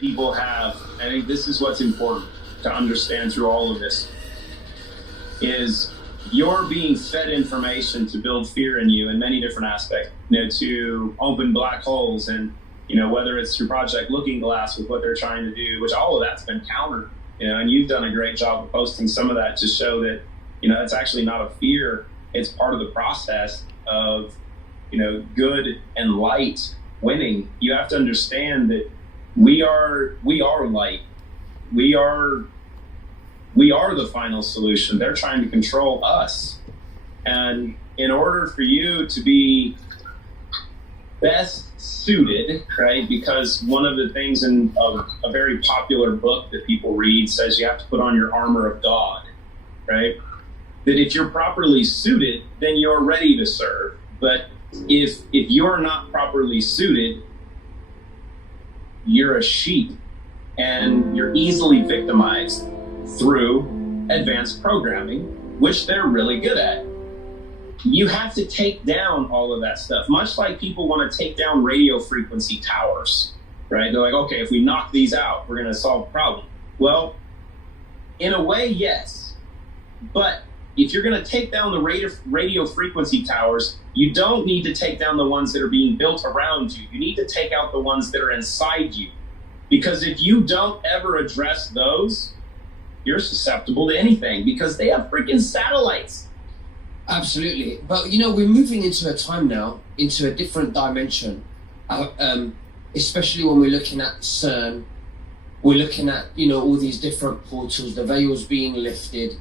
people have, I think this is what's important to understand through all of this, is you're being fed information to build fear in you in many different aspects, to open black holes, and whether it's through Project Looking Glass with what they're trying to do, which all of that's been countered, and you've done a great job of posting some of that to show that it's actually not a fear. It's part of the process of good and light winning. You have to understand that we are light. We are the final solution. They're trying to control us. And in order for you to be best suited, right, because one of the things in a very popular book that people read says you have to put on your armor of God, right? That if you're properly suited, then you're ready to serve. But if you're not properly suited, you're a sheep, and you're easily victimized through advanced programming, which they're really good at. You have to take down all of that stuff, much like people want to take down radio frequency towers, right? They're like, okay, if we knock these out, we're going to solve the problem. Well, in a way, yes. But if you're going to take down the radio frequency towers, you don't need to take down the ones that are being built around you. You need to take out the ones that are inside you. Because if you don't ever address those, you're susceptible to anything, because they have freaking satellites. Absolutely. But, we're moving into a time now, into a different dimension, especially when we're looking at CERN. We're looking at, all these different portals, the veils being lifted.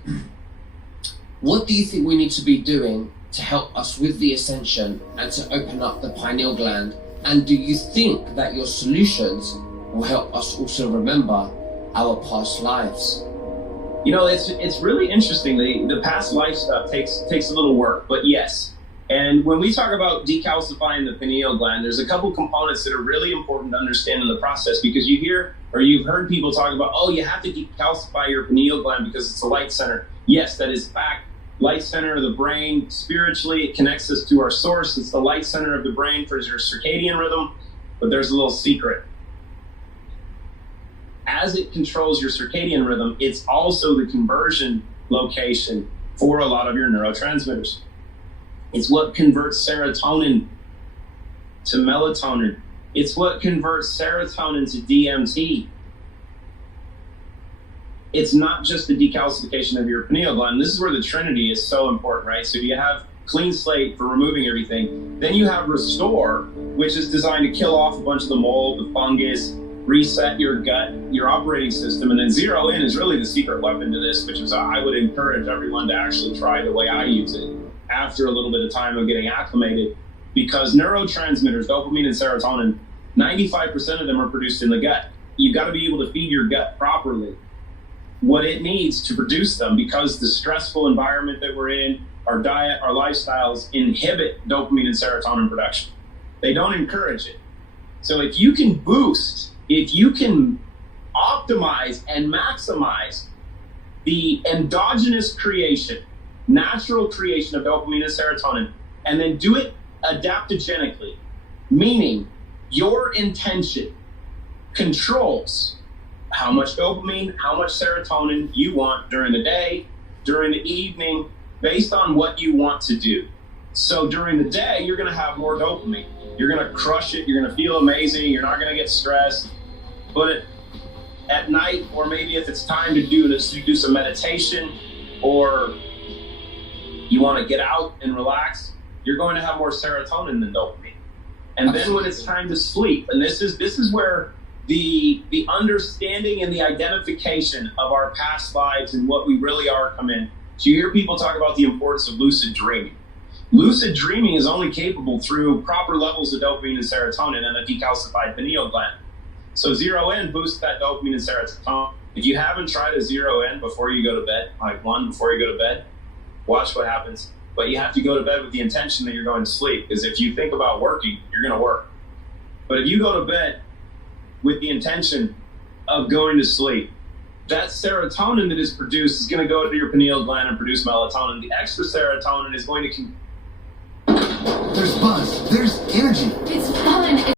What do you think we need to be doing to help us with the ascension and to open up the pineal gland? And do you think that your solutions will help us also remember our past lives? It's really interesting. The past life stuff takes a little work, but yes. And when we talk about decalcifying the pineal gland, there's a couple components that are really important to understand in the process, because you hear or you've heard people talk about, oh, you have to decalcify your pineal gland because it's a light center. Yes, that is fact. Light center of the brain. Spiritually, it connects us to our source. It's the light center of the brain for your circadian rhythm. But there's a little secret. As it controls your circadian rhythm, it's also the conversion location for a lot of your neurotransmitters. It's what converts serotonin to melatonin. It's what converts serotonin to DMT. It's not just the decalcification of your pineal gland. This is where the Trinity is so important, right? So you have clean slate for removing everything. Then you have Restore, which is designed to kill off a bunch of the mold, the fungus, reset your gut, your operating system. And then Zero In is really the secret weapon to this, which is I would encourage everyone to actually try the way I use it after a little bit of time of getting acclimated, because neurotransmitters, dopamine and serotonin, 95% of them are produced in the gut. You've got to be able to feed your gut properly what it needs to produce them, because the stressful environment that we're in, our diet, our lifestyles inhibit dopamine and serotonin production. They don't encourage it. So if you can optimize and maximize the endogenous creation, natural creation of dopamine and serotonin, and then do it adaptogenically, meaning your intention controls how much dopamine, how much serotonin you want during the day, during the evening, based on what you want to do. So during the day, you're going to have more dopamine. You're going to crush it. You're going to feel amazing. You're not going to get stressed. But at night, or maybe if it's time to do some meditation, or you want to get out and relax, you're going to have more serotonin than dopamine. And then when it's time to sleep, and this is where the understanding and the identification of our past lives and what we really are come in. So you hear people talk about the importance of lucid dreaming. Lucid dreaming is only capable through proper levels of dopamine and serotonin and a decalcified pineal gland. So Zero In boosts that dopamine and serotonin. If you haven't tried a Zero In before you go to bed, like one before you go to bed, watch what happens. But you have to go to bed with the intention that you're going to sleep, because if you think about working, you're going to work. But if you go to bed with the intention of going to sleep, that serotonin that is produced is going to go to your pineal gland and produce melatonin. The extra serotonin is going to... There's buzz. There's energy. It's fun.